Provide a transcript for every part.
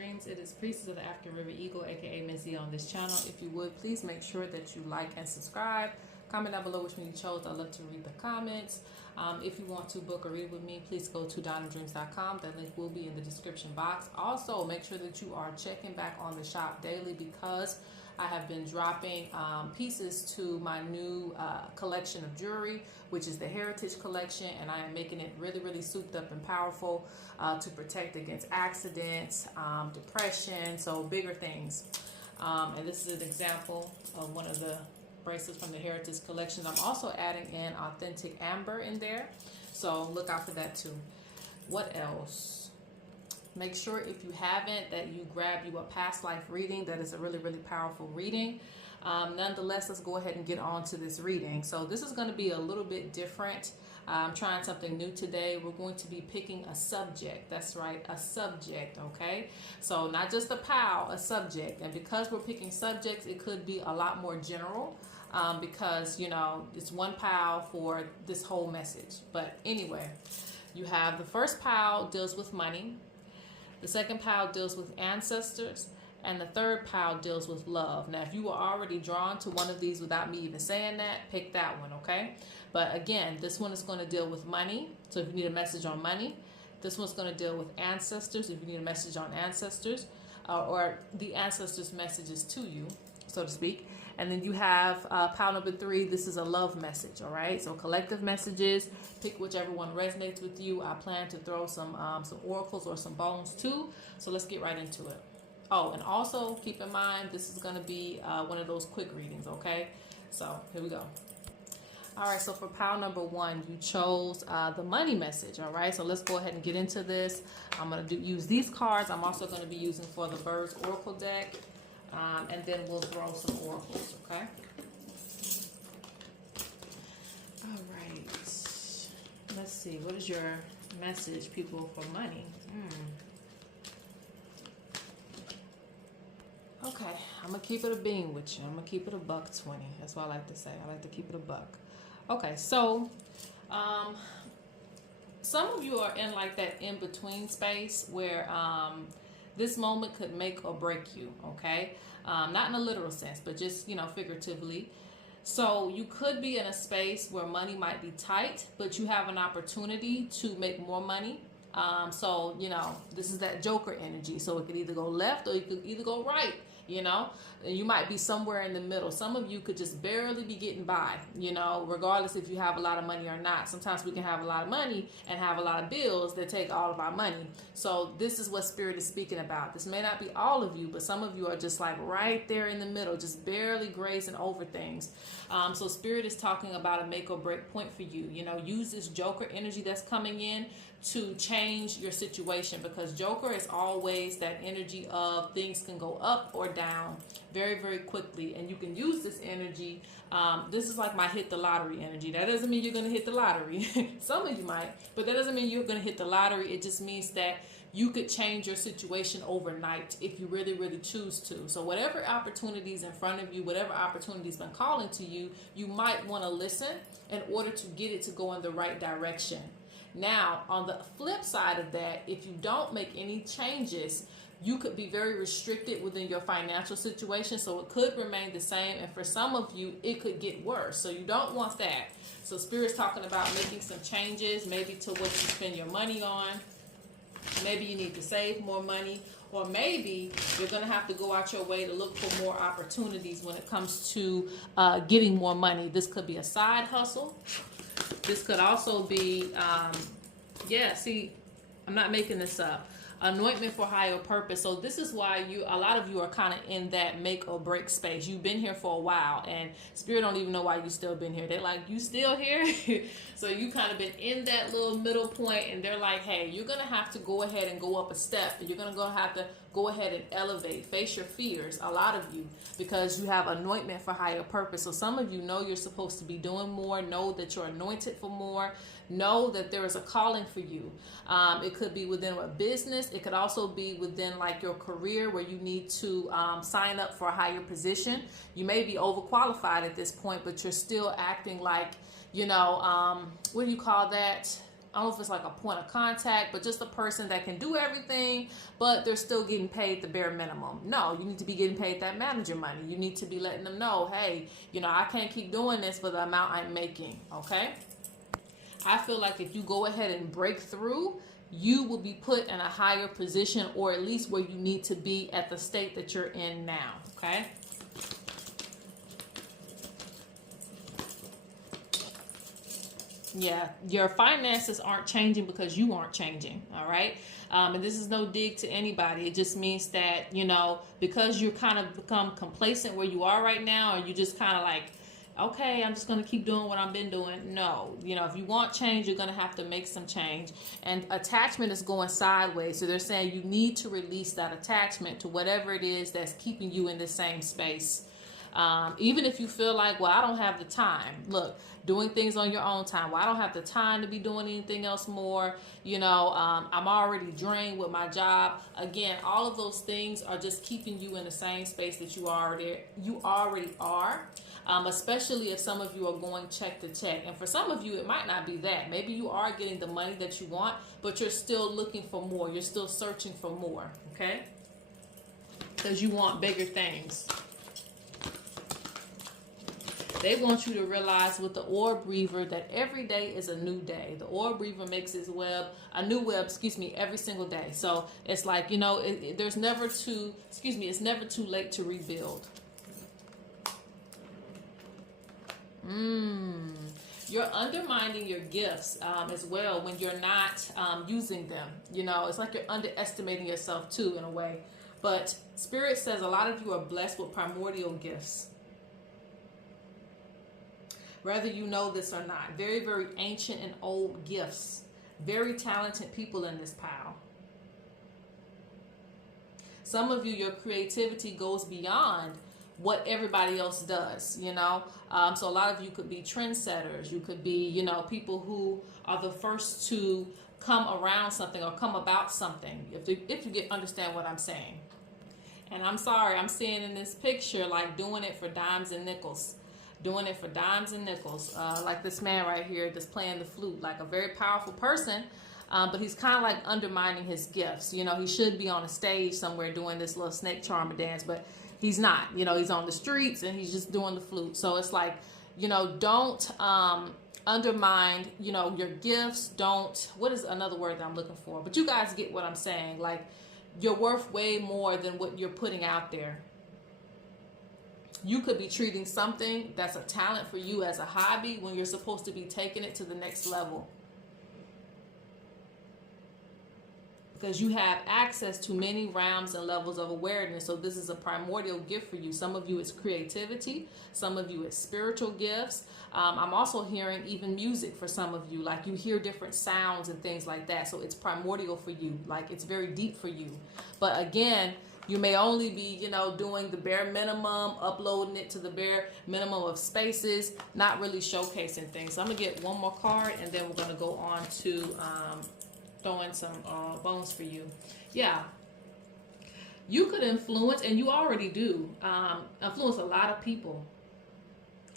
dreams. It is Priestess of the African River Eagle, aka Ms.Z on this channel. If you would, please make sure that you like and subscribe. Comment down below which one you chose. I love to read the comments. If you want to book or read with me, please go to DiamondDreams.com. That link will be in the description box. Also, make sure that you are checking back on the shop daily because I have been dropping pieces to my new collection of jewelry, which is the Heritage Collection, and I am making it really, really souped up and powerful to protect against accidents, depression, so bigger things. And this is an example of one of the bracelets from the Heritage Collection. I'm also adding in authentic amber in there, so look out for that too. What else? Make sure if you haven't that you grab you a past life reading. That is a really, really powerful reading. Nonetheless, let's go ahead and get on to this reading. So this is going to be a little bit different. I'm trying something new today. We're going to be picking a subject. That's right, a subject, okay? So not just a pal, a subject. And because we're picking subjects, it could be a lot more general because, you know, it's one pal for this whole message. But anyway, you have the first pal deals with money. The second pile deals with ancestors, and the third pile deals with love. Now, if you were already drawn to one of these without me even saying that, pick that one, okay? But again, this one is going to deal with money. So if you need a message on money, this one's going to deal with ancestors. If you need a message on ancestors, or the ancestors' messages to you, so to speak. And then you have pile number 3. This is a love message, all right? So collective messages, pick whichever one resonates with you. I plan to throw some oracles or some bones too. So let's get right into it. Oh, and also keep in mind, this is going to be one of those quick readings, okay? So here we go. All right, so for pile number 1, you chose the money message, all right? So let's go ahead and get into this. I'm going to use these cards. I'm also going to be using for the Birds Oracle deck. And then we'll throw some oracles, okay? All right. Let's see. What is your message, people, for money? Okay. I'm going to keep it a bean with you. I'm going to keep it $1.20. That's what I like to say. I like to keep it $1. Okay. So, some of you are in like that in-between space where, this moment could make or break you, okay? Not in a literal sense, but just, you know, figuratively. So you could be in a space where money might be tight, but you have an opportunity to make more money. So, you know, this is that Joker energy. So it could either go left or it could either go right, you know? You might be somewhere in the middle. Some of you could just barely be getting by, you know, regardless if you have a lot of money or not. Sometimes we can have a lot of money and have a lot of bills that take all of our money. So this is what Spirit is speaking about. This may not be all of you, but some of you are just like right there in the middle, just barely grazing over things. So Spirit is talking about a make or break point for you. You know, use this Joker energy that's coming in to change your situation, because Joker is always that energy of things can go up or down very, very quickly, and you can use this energy. This is like my hit the lottery energy. That doesn't mean you're going to hit the lottery. Some of you might, but that doesn't mean you're going to hit the lottery. It just means that you could change your situation overnight if you really, really choose to. So whatever opportunities in front of you, whatever opportunities been calling to you, you might want to listen in order to get it to go in the right direction. Now, on the flip side of that, if you don't make any changes, you could be very restricted within your financial situation. So it could remain the same. And for some of you, it could get worse. So you don't want that. So Spirit's talking about making some changes, maybe to what you spend your money on. Maybe you need to save more money. Or maybe you're going to have to go out your way to look for more opportunities when it comes to getting more money. This could be a side hustle. This could also be, see, I'm not making this up. Anointment for higher purpose. So this is why a lot of you are kind of in that make or break space. You've been here for a while, and Spirit don't even know why you still been here. They're like, you still here? So you kind of been in that little middle point, and they're like, hey, you're going to have to go ahead and go up a step. You're going to have to go ahead and elevate, face your fears, a lot of you, because you have anointment for higher purpose. So some of you know you're supposed to be doing more, know that you're anointed for more, know that there is a calling for you. It could be within a business. It could also be within like your career where you need to sign up for a higher position. You may be overqualified at this point, but you're still acting like, you know, what do you call that? I don't know if it's like a point of contact, but just a person that can do everything, but they're still getting paid the bare minimum. No, you need to be getting paid that manager money. You need to be letting them know, hey, you know, I can't keep doing this for the amount I'm making, okay? I feel like if you go ahead and break through, you will be put in a higher position, or at least where you need to be at the state that you're in now, okay? Yeah, your finances aren't changing because you aren't changing, all right? And this is no dig to anybody. It just means that, you know, because you're kind of become complacent where you are right now, or you just kind of like, okay, I'm just going to keep doing what I've been doing. No, you know, if you want change, you're going to have to make some change. And attachment is going sideways. So they're saying you need to release that attachment to whatever it is that's keeping you in the same space. Even if you feel like, well, I don't have the time. Look, doing things on your own time. Well, I don't have the time to be doing anything else more. You know, I'm already drained with my job. Again, all of those things are just keeping you in the same space that you already are. Especially if some of you are going check to check. And for some of you, it might not be that. Maybe you are getting the money that you want, but you're still looking for more. You're still searching for more, okay? Because you want bigger things. They want you to realize with the orb weaver that every day is a new day. The orb weaver makes a new web, every single day. So it's like, you know, it's never too late to rebuild. You're undermining your gifts as well when you're not using them. You know, it's like you're underestimating yourself too in a way. But Spirit says a lot of you are blessed with primordial gifts. Whether you know this or not. Very, very ancient and old gifts. Very talented people in this pile. Some of you, your creativity goes beyond what everybody else does, you know. So a lot of you could be trendsetters. You could be, you know, people who are the first to come around something or come about something, if you understand what I'm saying. And I'm sorry, I'm seeing in this picture, like doing it for dimes and nickels. Doing it for dimes and nickels. Like this man right here that's playing the flute, like a very powerful person, but he's kind of like undermining his gifts. You know, he should be on a stage somewhere doing this little snake charmer dance, but he's not. You know, he's on the streets and he's just doing the flute. So it's like, you know, don't undermine, you know, your gifts. Don't, what is another word that I'm looking for? But you guys get what I'm saying. Like, you're worth way more than what you're putting out there. You could be treating something that's a talent for you as a hobby when you're supposed to be taking it to the next level. Because you have access to many realms and levels of awareness. So this is a primordial gift for you. Some of you it's creativity. Some of you it's spiritual gifts. I'm also hearing even music for some of you. Like you hear different sounds and things like that. So it's primordial for you. Like it's very deep for you. But again, you may only be, you know, doing the bare minimum, uploading it to the bare minimum of spaces, not really showcasing things. So I'm going to get one more card and then we're going to go on to throw in some bones for you. Yeah. You could influence, and you already do, influence a lot of people.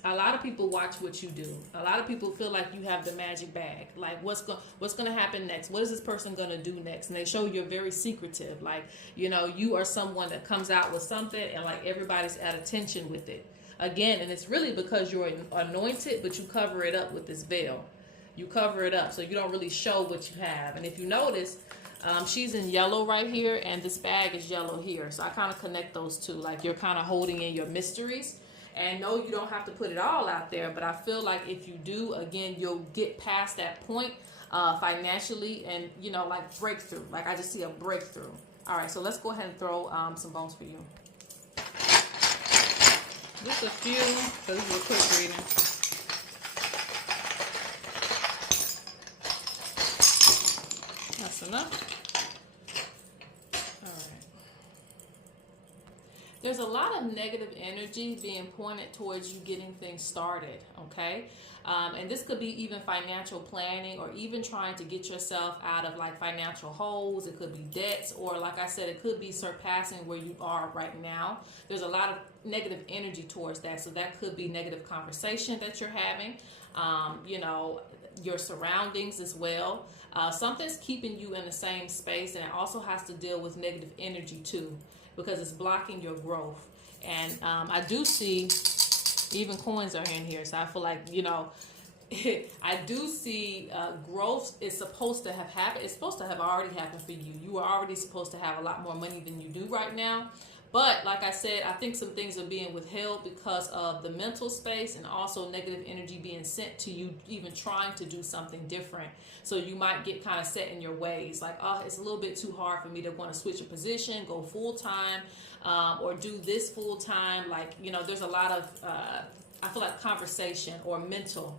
A lot of people watch what you do. A lot of people feel like you have the magic bag. Like, what's going to happen next? What is this person going to do next? And they show you're very secretive. Like, you know, you are someone that comes out with something and like everybody's at attention with it. Again, and it's really because you're anointed, but you cover it up with this veil. You cover it up so you don't really show what you have. And if you notice, she's in yellow right here and this bag is yellow here. So I kind of connect those two. Like you're kind of holding in your mysteries. And no, you don't have to put it all out there, but I feel like if you do, again, you'll get past that point financially and, you know, like breakthrough. Like I just see a breakthrough. All right, so let's go ahead and throw some bones for you. Just a few, so this is a quick reading. That's enough. There's a lot of negative energy being pointed towards you getting things started, okay? And this could be even financial planning or even trying to get yourself out of like financial holes. It could be debts or like I said, it could be surpassing where you are right now. There's a lot of negative energy towards that. So that could be negative conversation that you're having. you know, your surroundings as well. Something's keeping you in the same space, and it also has to deal with negative energy too, because it's blocking your growth. And I do see even coins are in here, so I feel like, you know, I do see growth is supposed to have happened. It's supposed to have already happened for you. You are already supposed to have a lot more money than you do right now. But like I said, I think some things are being withheld because of the mental space and also negative energy being sent to you, even trying to do something different. So you might get kind of set in your ways. Like, oh, it's a little bit too hard for me to want to switch a position, go full time, or do this full time. Like, you know, there's a lot of, I feel like conversation or mental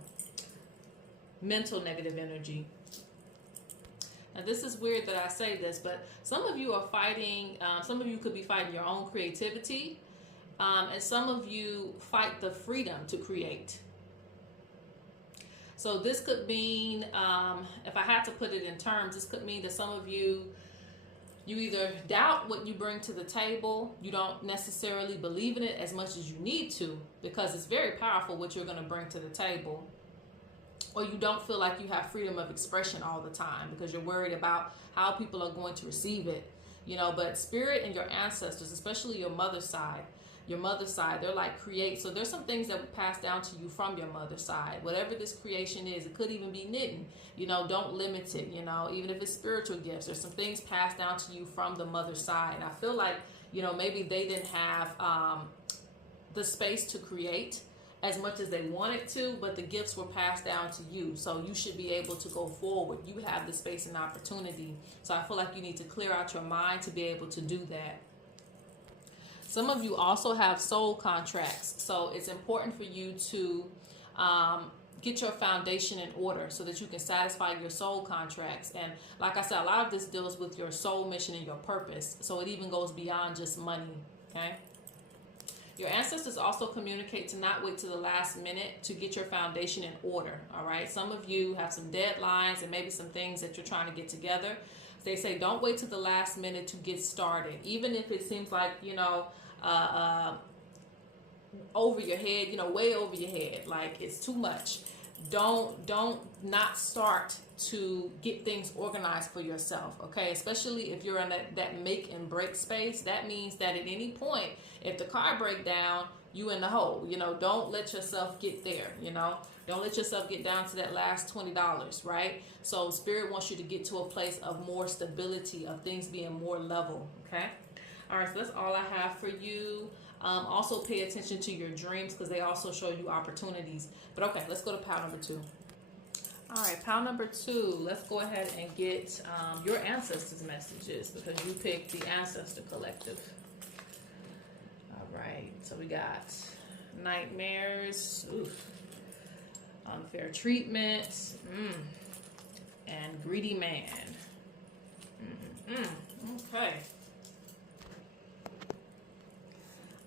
negative energy. Now, this is weird that I say this, but some of you are fighting, some of you could be fighting your own creativity, and some of you fight the freedom to create. So this could mean, if I had to put it in terms, this could mean that some of you either doubt what you bring to the table, you don't necessarily believe in it as much as you need to, because it's very powerful what you're going to bring to the table. Or you don't feel like you have freedom of expression all the time because you're worried about how people are going to receive it, you know. But spirit and your ancestors, especially your mother's side, they're like create. So there's some things that will pass down to you from your mother's side. Whatever this creation is, it could even be knitting, you know, don't limit it, you know, even if it's spiritual gifts. There's some things passed down to you from the mother's side. And I feel like, you know, maybe they didn't have the space to create as much as they wanted to, but the gifts were passed down to you. So you should be able to go forward. You have the space and opportunity. So I feel like you need to clear out your mind to be able to do that. Some of you also have soul contracts. So it's important for you to get your foundation in order so that you can satisfy your soul contracts. And like I said, a lot of this deals with your soul mission and your purpose. So it even goes beyond just money, okay? Your ancestors also communicate to not wait to the last minute to get your foundation in order, all right? Some of you have some deadlines and maybe some things that you're trying to get together. They say don't wait to the last minute to get started, even if it seems like, you know, over your head, you know, way over your head, like it's too much. Don't not start to get things organized for yourself, okay? Especially if you're in that make and break space. That means that at any point, if the car break down, you in the hole. You know, don't let yourself get there, you know. Don't let yourself get down to that last $20, right? So spirit wants you to get to a place of more stability, of things being more level, okay? All right, so that's all I have for you. Also pay attention to your dreams because they also show you opportunities. But okay, let's go to pile number 2. All right, pile number 2. Let's go ahead and get your ancestors' messages because you picked the Ancestor Collective. All right, so we got nightmares, unfair treatment, and greedy man. Okay.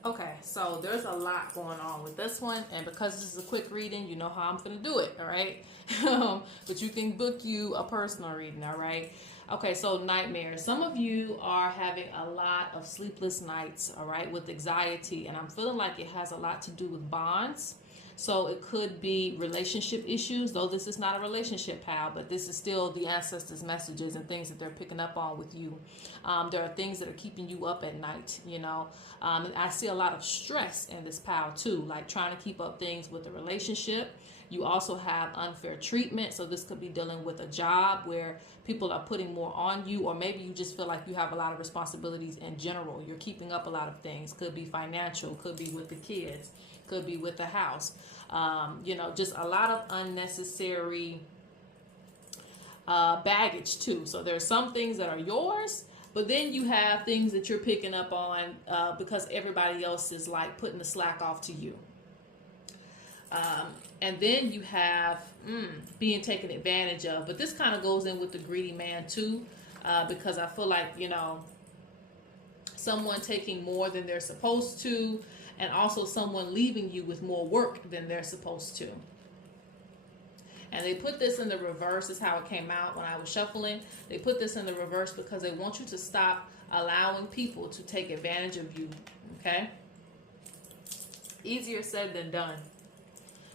Okay, so there's a lot going on with this one, and because this is a quick reading, you know how I'm going to do it, all right? But you can book you a personal reading, all right? Okay, so nightmares. Some of you are having a lot of sleepless nights, all right, with anxiety, and I'm feeling like it has a lot to do with bonds. So it could be relationship issues, though this is not a relationship, pal, but this is still the ancestors' messages and things that they're picking up on with you. There are things that are keeping you up at night, you know. And I see a lot of stress in this pal, too, like trying to keep up things with the relationship. You also have unfair treatment, so this could be dealing with a job where people are putting more on you, or maybe you just feel like you have a lot of responsibilities in general. You're keeping up a lot of things. Could be financial, could be with the kids, could be with the house. You know, just a lot of unnecessary baggage too. So there's some things that are yours, but then you have things that you're picking up on because everybody else is like putting the slack off to you. And then you have being taken advantage of. But this kind of goes in with the greedy man too, because I feel like, you know, someone taking more than they're supposed to, and also someone leaving you with more work than they're supposed to. And they put this in the reverse. This is how it came out when I was shuffling. They put this in the reverse because they want you to stop allowing people to take advantage of you, okay? Easier said than done.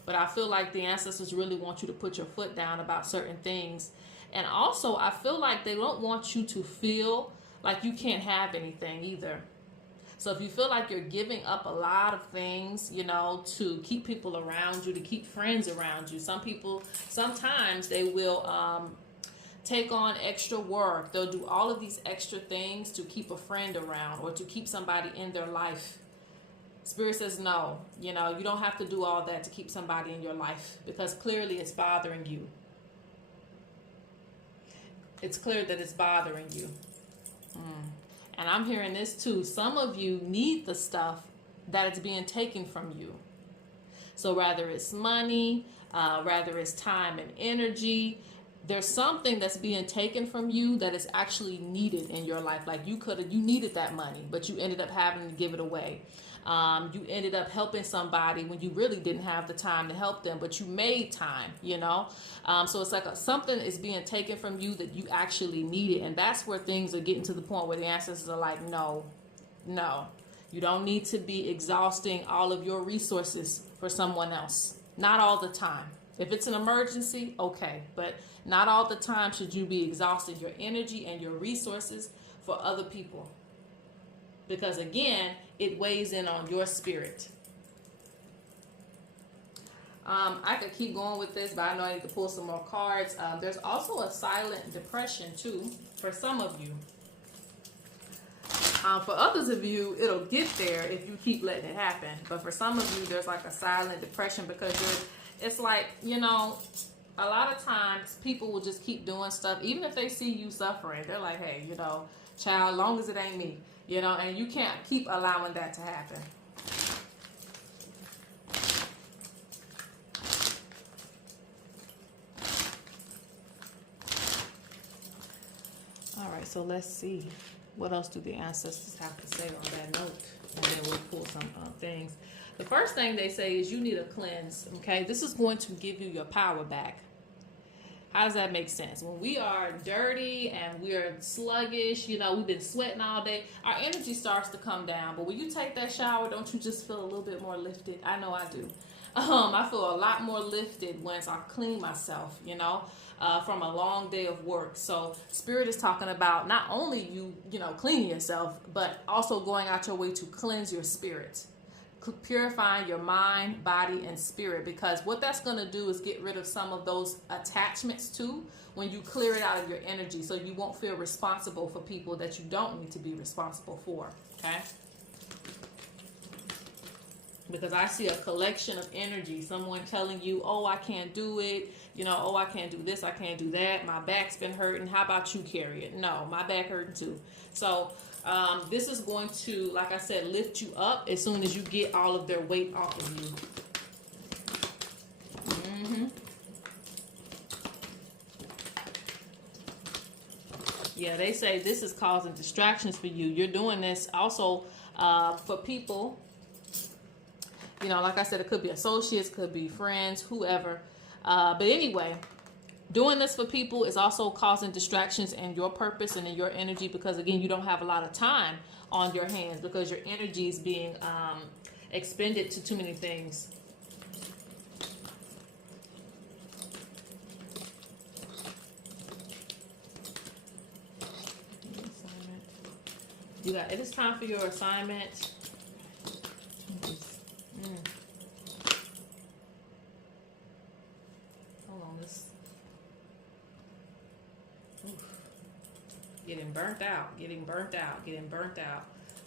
But I feel like the ancestors really want you to put your foot down about certain things. And also, I feel like they don't want you to feel like you can't have anything either. So if you feel like you're giving up a lot of things, you know, to keep people around you, to keep friends around you. Some people, sometimes they will take on extra work. They'll do all of these extra things to keep a friend around or to keep somebody in their life. Spirit says no, you know, you don't have to do all that to keep somebody in your life, because clearly it's bothering you. It's clear that it's bothering you. And I'm hearing this too. Some of you need the stuff that is being taken from you. So rather it's money, rather it's time and energy, there's something that's being taken from you that is actually needed in your life. Like you needed that money, but you ended up having to give it away. You ended up helping somebody when you really didn't have the time to help them, but you made time, you know? So it's like something is being taken from you that you actually needed. And that's where things are getting to the point where the ancestors are like, no, you don't need to be exhausting all of your resources for someone else. Not all the time. If it's an emergency, okay, but not all the time should you be exhausting your energy and your resources for other people. Because again, it weighs in on your spirit. I could keep going with this, but I know I need to pull some more cards. There's also a silent depression too for some of you. For others of you, it'll get there if you keep letting it happen. But for some of you, there's like a silent depression because it's like, you know, a lot of times people will just keep doing stuff. Even if they see you suffering, they're like, hey, you know, child, long as it ain't me, you know, and you can't keep allowing that to happen. All right, so let's see. What else do the ancestors have to say on that note? And then we'll pull some things. The first thing they say is you need a cleanse, okay? This is going to give you your power back. How does that make sense? When we are dirty and we're sluggish, you know, we've been sweating all day, our energy starts to come down. But when you take that shower, don't you just feel a little bit more lifted? I know I do. I feel a lot more lifted once I clean myself, you know, from a long day of work. So Spirit is talking about not only you know, cleaning yourself, but also going out your way to cleanse your spirit. Purifying your mind, body, and spirit, because what that's going to do is get rid of some of those attachments too when you clear it out of your energy, so you won't feel responsible for people that you don't need to be responsible for. Okay, because I see a collection of energy, someone telling you, oh, I can't do it, you know, oh, I can't do this, I can't do that, my back's been hurting, how about you carry it? No, my back hurting too. So this is going to, like I said, lift you up as soon as you get all of their weight off of you. Yeah, they say this is causing distractions for you. You're doing this also for people. You know, like I said, it could be associates, could be friends, whoever. But anyway, doing this for people is also causing distractions in your purpose and in your energy, because again, you don't have a lot of time on your hands because your energy is being expended to too many things. It is time for your assignment. Hold on, this. Getting burnt out.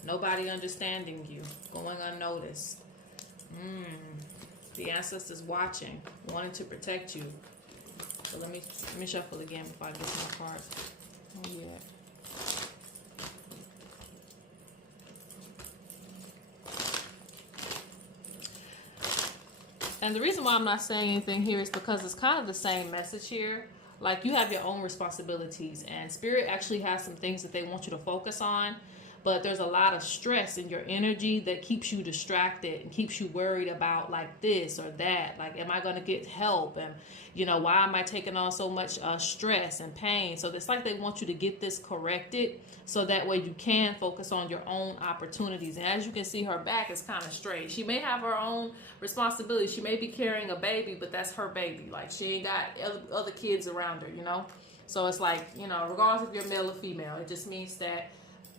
Nobody understanding you, going unnoticed. The ancestors watching, wanting to protect you. So let me shuffle again before I get some more cards. Oh yeah. And the reason why I'm not saying anything here is because it's kind of the same message here. Like, you have your own responsibilities, and Spirit actually has some things that they want you to focus on. but there's a lot of stress in your energy that keeps you distracted and keeps you worried about like this or that. Like, am I going to get help? And, why am I taking on so much stress and pain? So it's like they want you to get this corrected so that way you can focus on your own opportunities. And as you can see, her back is kind of straight. She may have her own responsibility. She may be carrying a baby, but that's her baby. Like, she ain't got other kids around her, So it's like, regardless if you're male or female, it just means that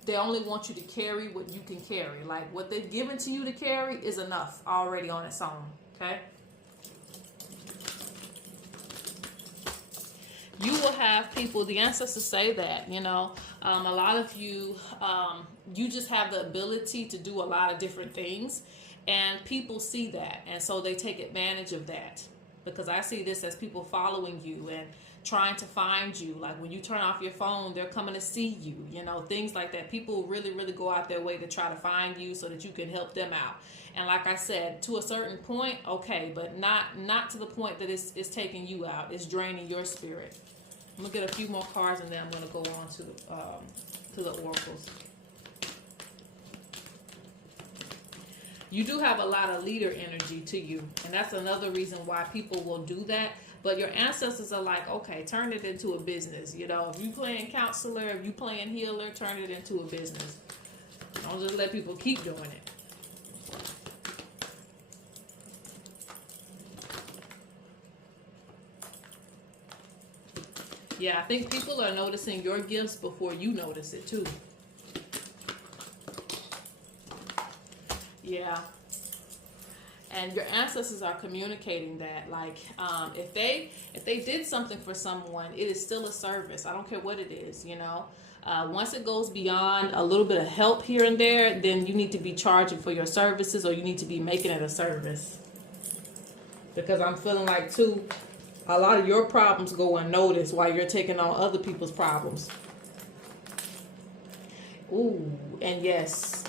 they only want you to carry what you can carry. Like, what they've given to you to carry is enough already on its own, okay? You will have people, the ancestors say that, a lot of you, you just have the ability to do a lot of different things, and people see that, and so they take advantage of that, because I see this as people following you and trying to find you. Like, when you turn off your phone, they're coming to see you, things like that. People really, really go out their way to try to find you so that you can help them out. And like I said, to a certain point, okay, but not to the point that it's taking you out. It's draining your spirit. I'm gonna get a few more cards and then I'm gonna go on to the oracles. You do have a lot of leader energy to you, and that's another reason why people will do that. But your ancestors are like, okay, turn it into a business. If you playing counselor, if you playing healer, turn it into a business. Don't just let people keep doing it. Yeah, I think people are noticing your gifts before you notice it too. Yeah. And your ancestors are communicating that, like, if they did something for someone, it is still a service. I don't care what it is, Once it goes beyond a little bit of help here and there, then you need to be charging for your services, or you need to be making it a service. Because I'm feeling like, too, a lot of your problems go unnoticed while you're taking on other people's problems. Ooh, and yes,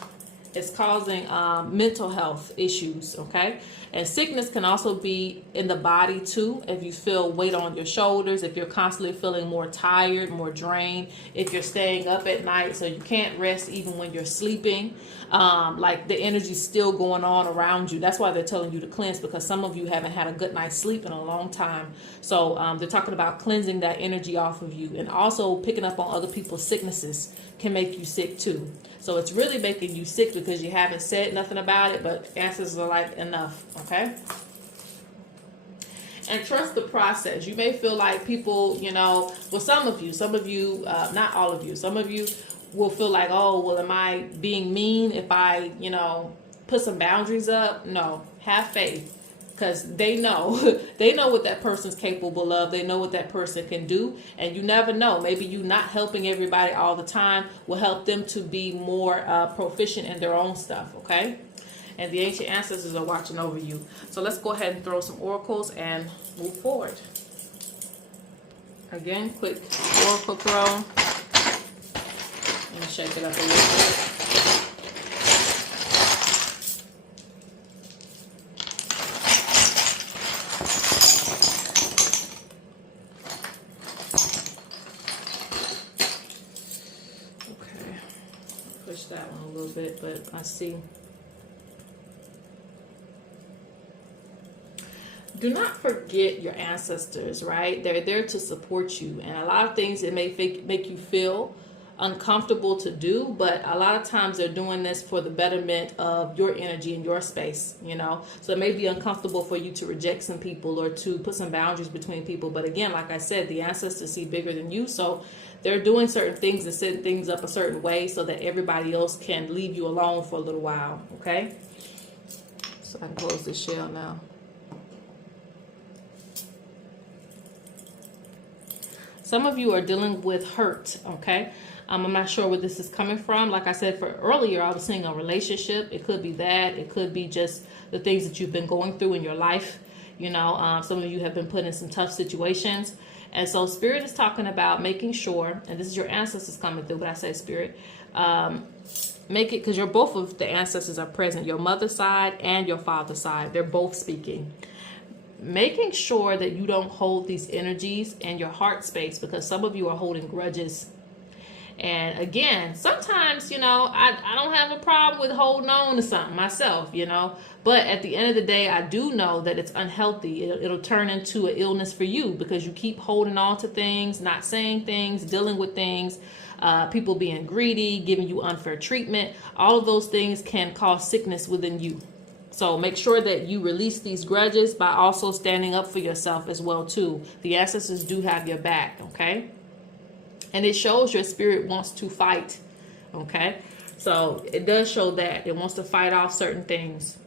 it's causing mental health issues, okay? And sickness can also be in the body too. If you feel weight on your shoulders, if you're constantly feeling more tired, more drained, if you're staying up at night so you can't rest even when you're sleeping, like the energy's still going on around you. That's why they're telling you to cleanse, because some of you haven't had a good night's sleep in a long time. So they're talking about cleansing that energy off of you, and also picking up on other people's sicknesses can make you sick too. So it's really making you sick because you haven't said nothing about it, but answers are like, enough, okay? And trust the process. You may feel like people, well, some of you, not all of you, some of you will feel like, oh, well, am I being mean if I, put some boundaries up? No, have faith. Because they know what that person's capable of. They know what that person can do. And you never know. Maybe you not helping everybody all the time will help them to be more proficient in their own stuff, okay? And the ancient ancestors are watching over you. So let's go ahead and throw some oracles and move forward. Again, quick oracle throw. Let me shake it up a little bit. That one a little bit, but I see. Do not forget your ancestors, right? They're there to support you, and a lot of things it may make you feel uncomfortable to do, but a lot of times they're doing this for the betterment of your energy and your space, so it may be uncomfortable for you to reject some people or to put some boundaries between people. But again, like I said, the ancestors see bigger than you, so they're doing certain things and setting things up a certain way so that everybody else can leave you alone for a little while, okay? So I can close this shell now. Some of you are dealing with hurt, okay? I'm not sure where this is coming from. Like I said for earlier, I was seeing a relationship. It could be that. It could be just the things that you've been going through in your life. Some of you have been put in some tough situations. And so Spirit is talking about making sure, and this is your ancestors coming through, but I say Spirit, make it, because both of the ancestors are present, your mother's side and your father's side. They're both speaking. Making sure that you don't hold these energies in your heart space, because some of you are holding grudges. And again, sometimes, I don't have a problem with holding on to something myself, but at the end of the day, I do know that it's unhealthy. It'll turn into an illness for you because you keep holding on to things, not saying things, dealing with things, people being greedy, giving you unfair treatment. All of those things can cause sickness within you. So make sure that you release these grudges by also standing up for yourself as well too. The ancestors do have your back, okay? And it shows your spirit wants to fight, okay? So it does show that. It wants to fight off certain things.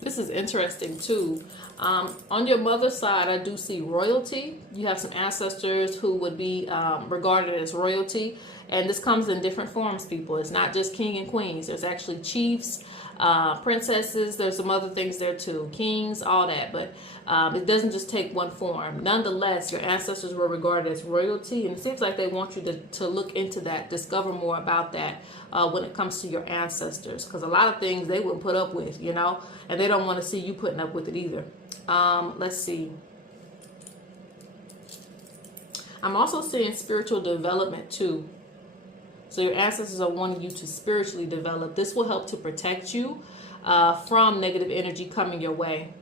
This is interesting too. On your mother's side, I do see royalty. You have some ancestors who would be regarded as royalty. And this comes in different forms, people. It's not just king and queens. There's actually chiefs, princesses. There's some other things there too. Kings, all that. But it doesn't just take one form. Nonetheless, your ancestors were regarded as royalty. And it seems like they want you to look into that, discover more about that when it comes to your ancestors. Because a lot of things they wouldn't put up with, and they don't want to see you putting up with it either. Let's see. I'm also seeing spiritual development too. So your ancestors are wanting you to spiritually develop. This will help to protect you from negative energy coming your way.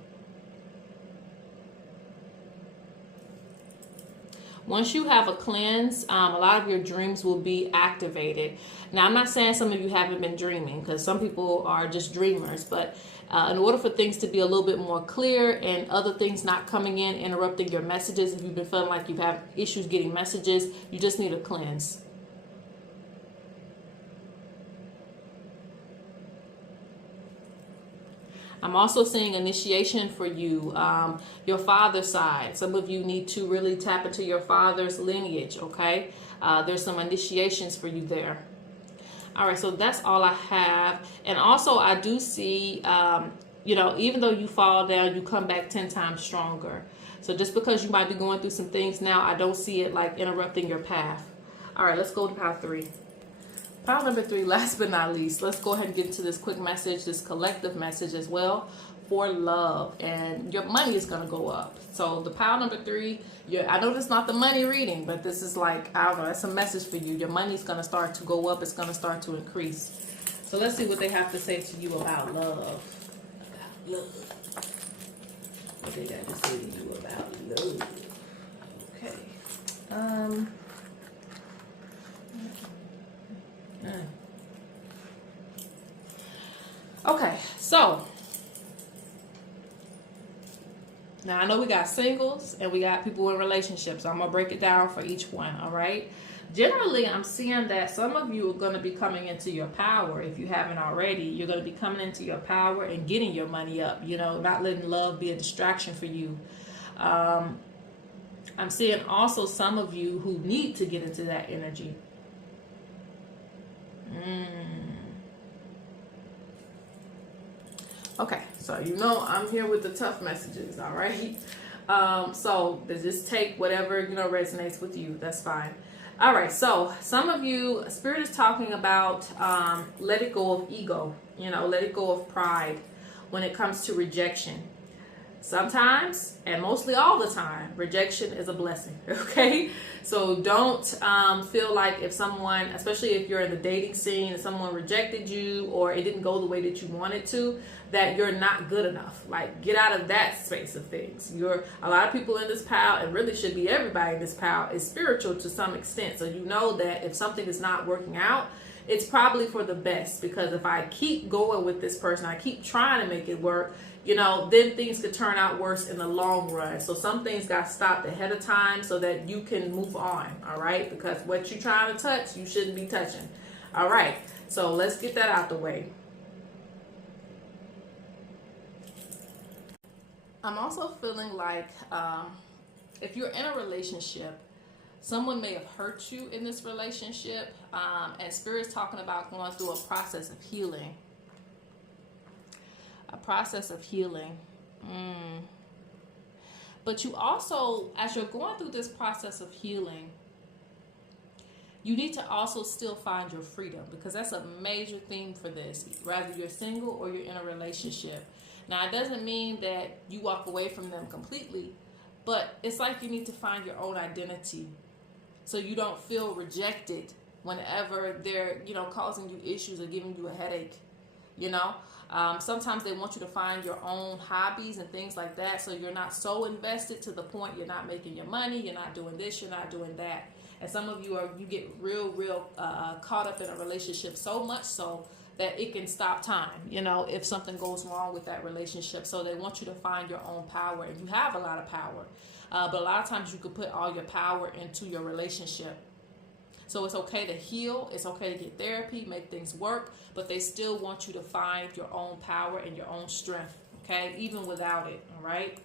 Once you have a cleanse, a lot of your dreams will be activated. Now, I'm not saying some of you haven't been dreaming, because some people are just dreamers, but in order for things to be a little bit more clear and other things not coming in, interrupting your messages, if you've been feeling like you've had issues getting messages, you just need a cleanse. I'm also seeing initiation for you, your father's side. Some of you need to really tap into your father's lineage, okay? There's some initiations for you there. All right, so that's all I have. And also I do see, even though you fall down, you come back 10 times stronger. So just because you might be going through some things now, I don't see it like interrupting your path. All right, let's go to pile 3. Pile number 3, last but not least, let's go ahead and get into this quick message, this collective message as well for love. And your money is going to go up. So the pile number 3, I know this is not the money reading, but this is like, I don't know, that's a message for you. Your money is going to start to go up. It's going to start to increase. So let's see what they have to say to you about love. About love. What they got to say to you about love. Okay. Okay, so now I know we got singles and we got people in relationships. So I'm gonna break it down for each one. All right. Generally, I'm seeing that some of you are going to be coming into your power. If you haven't already, you're going to be coming into your power and getting your money up. Not letting love be a distraction for you. I'm seeing also some of you who need to get into that energy. Okay, so I'm here with the tough messages, all right? So just take whatever resonates with you. That's fine. All right, so some of you, Spirit is talking about let it go of ego, let it go of pride when it comes to rejection. Sometimes, and mostly all the time, rejection is a blessing, okay? So don't feel like if someone, especially if you're in the dating scene, and someone rejected you or it didn't go the way that you wanted to, that you're not good enough. Like, get out of that space of things. A lot of people in this pile, and really should be everybody in this pile, is spiritual to some extent. So you know that if something is not working out, it's probably for the best, because if I keep going with this person, I keep trying to make it work, then things could turn out worse in the long run. So some things got stopped ahead of time so that you can move on, all right? Because what you're trying to touch, you shouldn't be touching. All right, so let's get that out the way. I'm also feeling like if you're in a relationship, someone may have hurt you in this relationship, and Spirit's talking about going through a process of healing. A process of healing. But you also, as you're going through this process of healing, you need to also still find your freedom, because that's a major theme for this. Whether you're single or you're in a relationship. Now, it doesn't mean that you walk away from them completely, but it's like you need to find your own identity so you don't feel rejected whenever they're, you know, causing you issues or giving you a headache, you know. Sometimes they want you to find your own hobbies and things like that, so you're not so invested to the point you're not making your money, you're not doing this, you're not doing that. And some of you get real caught up in a relationship, so much so that it can stop time, you know, if something goes wrong with that relationship. So they want you to find your own power, and you have a lot of power. But a lot of times you could put all your power into your relationship. So it's okay to heal, it's okay to get therapy, make things work, but they still want you to find your own power and your own strength, okay, even without it, all right?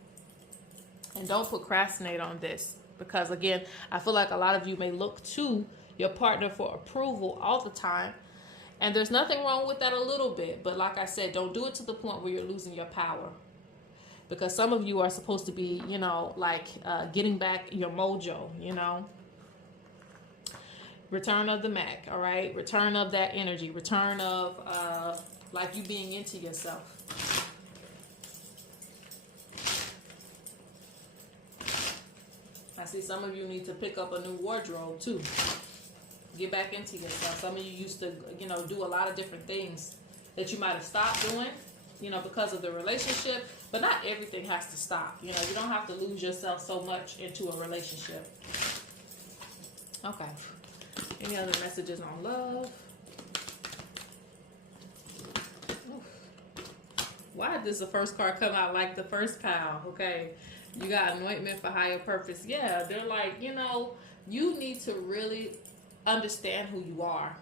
And don't procrastinate on this, because again, I feel like a lot of you may look to your partner for approval all the time, and there's nothing wrong with that a little bit, but like I said, don't do it to the point where you're losing your power. Because some of you are supposed to be, you know, like getting back your mojo, you know. Return of the Mac, all right? Return of that energy. Return of like you being into yourself. I see some of you need to pick up a new wardrobe too. Get back into yourself. Some of you used to, you know, do a lot of different things that you might have stopped doing, you know, because of the relationship. But not everything has to stop. You know, you don't have to lose yourself so much into a relationship. Okay. Any other messages on love? Oof. Why did the first card come out like the first pile? Okay. You got anointment for higher purpose. Yeah, they're like, you know, you need to really understand who you are.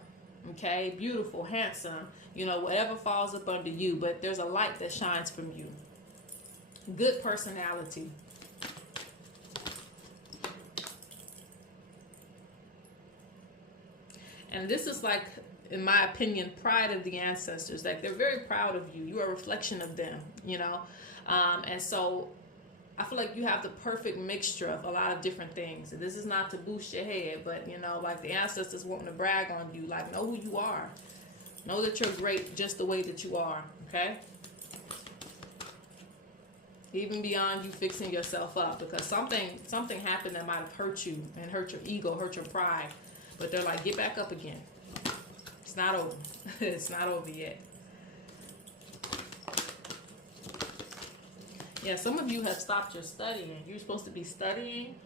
Okay. Beautiful, handsome, you know, whatever falls up under you. But there's a light that shines from you. Good personality. And this is like, in my opinion, pride of the ancestors. Like, they're very proud of you. You are a reflection of them, you know. And so I feel like you have the perfect mixture of a lot of different things. And this is not to boost your head, but, you know, like the ancestors wanting to brag on you. Like, know who you are. Know that you're great just the way that you are, okay? Even beyond you fixing yourself up. Because something happened that might have hurt you and hurt your ego, hurt your pride. But they're like, get back up again. It's not over. It's not over yet. Yeah, some of you have stopped your studying. You're supposed to be studying.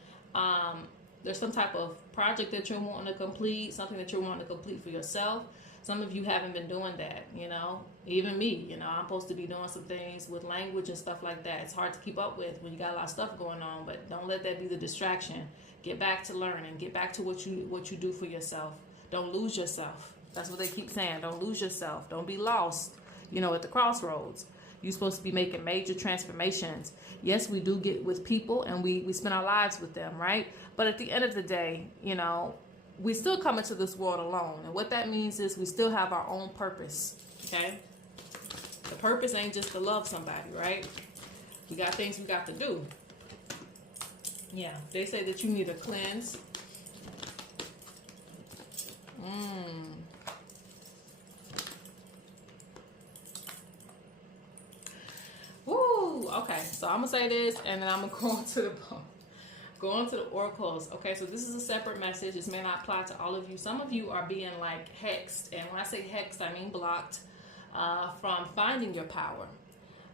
There's some type of project that you're wanting to complete, something that you're wanting to complete for yourself. Some of you haven't been doing that, you know. Even me, you know, I'm supposed to be doing some things with language and stuff like that. It's hard to keep up with when you got a lot of stuff going on, but don't let that be the distraction. Get back to learning. Get back to what you do for yourself. Don't lose yourself. That's what they keep saying. Don't lose yourself. Don't be lost, you know, at the crossroads. You're supposed to be making major transformations. Yes, we do get with people and we spend our lives with them, right? But at the end of the day, you know, we still come into this world alone. And what that means is we still have our own purpose, okay? The purpose ain't just to love somebody, right? We got things we got to do. Yeah, they say that you need a cleanse. Woo! Okay, so I'm gonna say this, and then I'm gonna go on to the oracles. Okay, so this is a separate message. This may not apply to all of you. Some of you are being like hexed, and when I say hexed, I mean blocked from finding your power.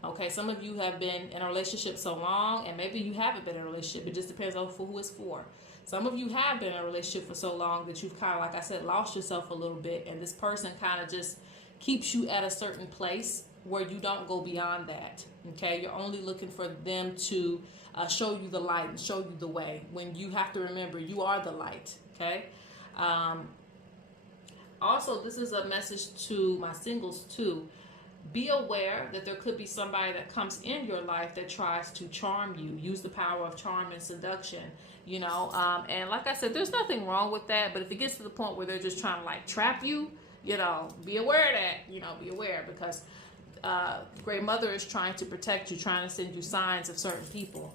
Okay, some of you have been in a relationship so long, and maybe you haven't been in a relationship. It just depends on who it's for. Some of you have been in a relationship for so long that you've kind of, like I said, lost yourself a little bit, and this person kind of just keeps you at a certain place where you don't go beyond that. Okay, you're only looking for them to show you the light and show you the way, when you have to remember you are the light. Okay. Also, this is a message to my singles too. Be aware that there could be somebody that comes in your life that tries to charm you. Use the power of charm and seduction, you know. And like I said, there's nothing wrong with that. But if it gets to the point where they're just trying to like trap you, you know, be aware of that. You know, be aware, because Great Mother is trying to protect you, trying to send you signs of certain people.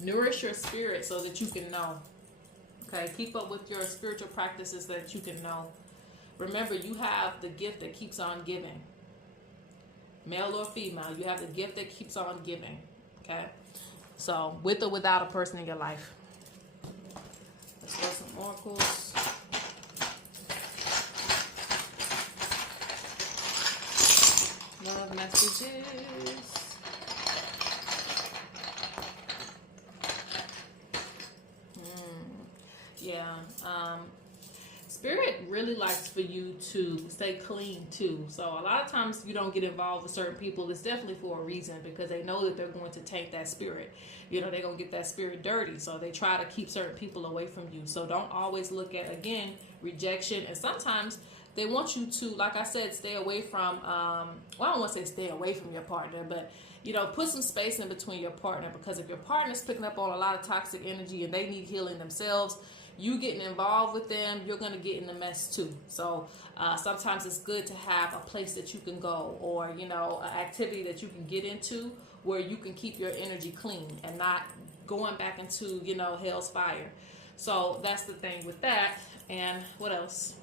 Nourish your spirit so that you can know. Okay, keep up with your spiritual practices so that you can know. Remember, you have the gift that keeps on giving. Male or female, you have the gift that keeps on giving. Okay, So with or without a person in your life. Let's go some oracles. Love messages. Yeah. Spirit really likes for you to stay clean too. So a lot of times you don't get involved with certain people. It's definitely for a reason, because they know that they're going to taint that spirit. You know, they're going to get that spirit dirty. So they try to keep certain people away from you. So don't always look at, again, rejection. And sometimes they want you to, like I said, stay away from, well, I don't want to say stay away from your partner, but, you know, put some space in between your partner, because if your partner's picking up on a lot of toxic energy and they need healing themselves, you getting involved with them, you're going to get in the mess too. So sometimes it's good to have a place that you can go, or, you know, an activity that you can get into where you can keep your energy clean and not going back into, you know, hell's fire. So that's the thing with that. And what else?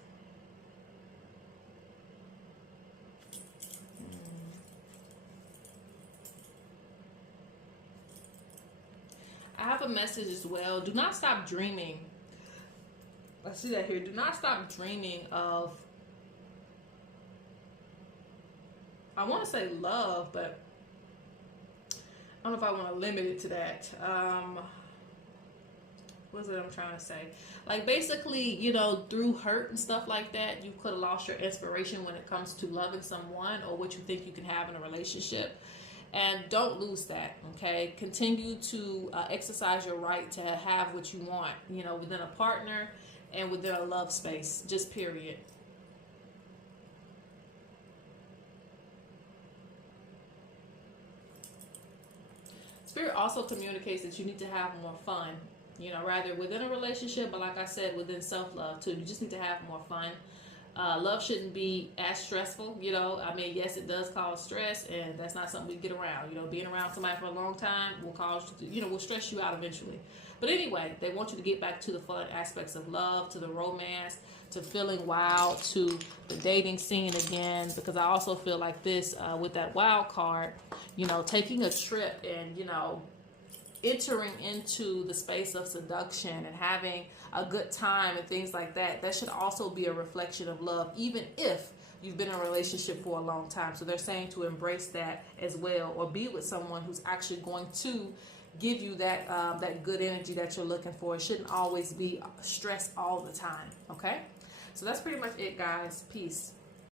I have a message as well. Do not stop dreaming. I see that here. Do not stop dreaming of, I want to say love, but I don't know if I want to limit it to that. What's it I'm trying to say? Like, basically, you know, through hurt and stuff like that, you could have lost your inspiration when it comes to loving someone or what you think you can have in a relationship. And don't lose that, okay? Continue to exercise your right to have what you want, you know, within a partner and within a love space, just period. Spirit also communicates that you need to have more fun, you know, rather within a relationship, but like I said, within self-love too. You just need to have more fun. Love shouldn't be as stressful, you know. I mean, yes, it does cause stress, and that's not something we get around. You know, being around somebody for a long time will cause, you know, will stress you out eventually. But anyway, they want you to get back to the fun aspects of love, to the romance, to feeling wild, to the dating scene again. Because I also feel like this with that wild card, you know, taking a trip and, you know, entering into the space of seduction and having a good time and things like that, that should also be a reflection of love, even if you've been in a relationship for a long time. So they're saying to embrace that as well, or be with someone who's actually going to give you that that good energy that you're looking for. It shouldn't always be stress all the time. Okay, so that's pretty much it, guys. Peace.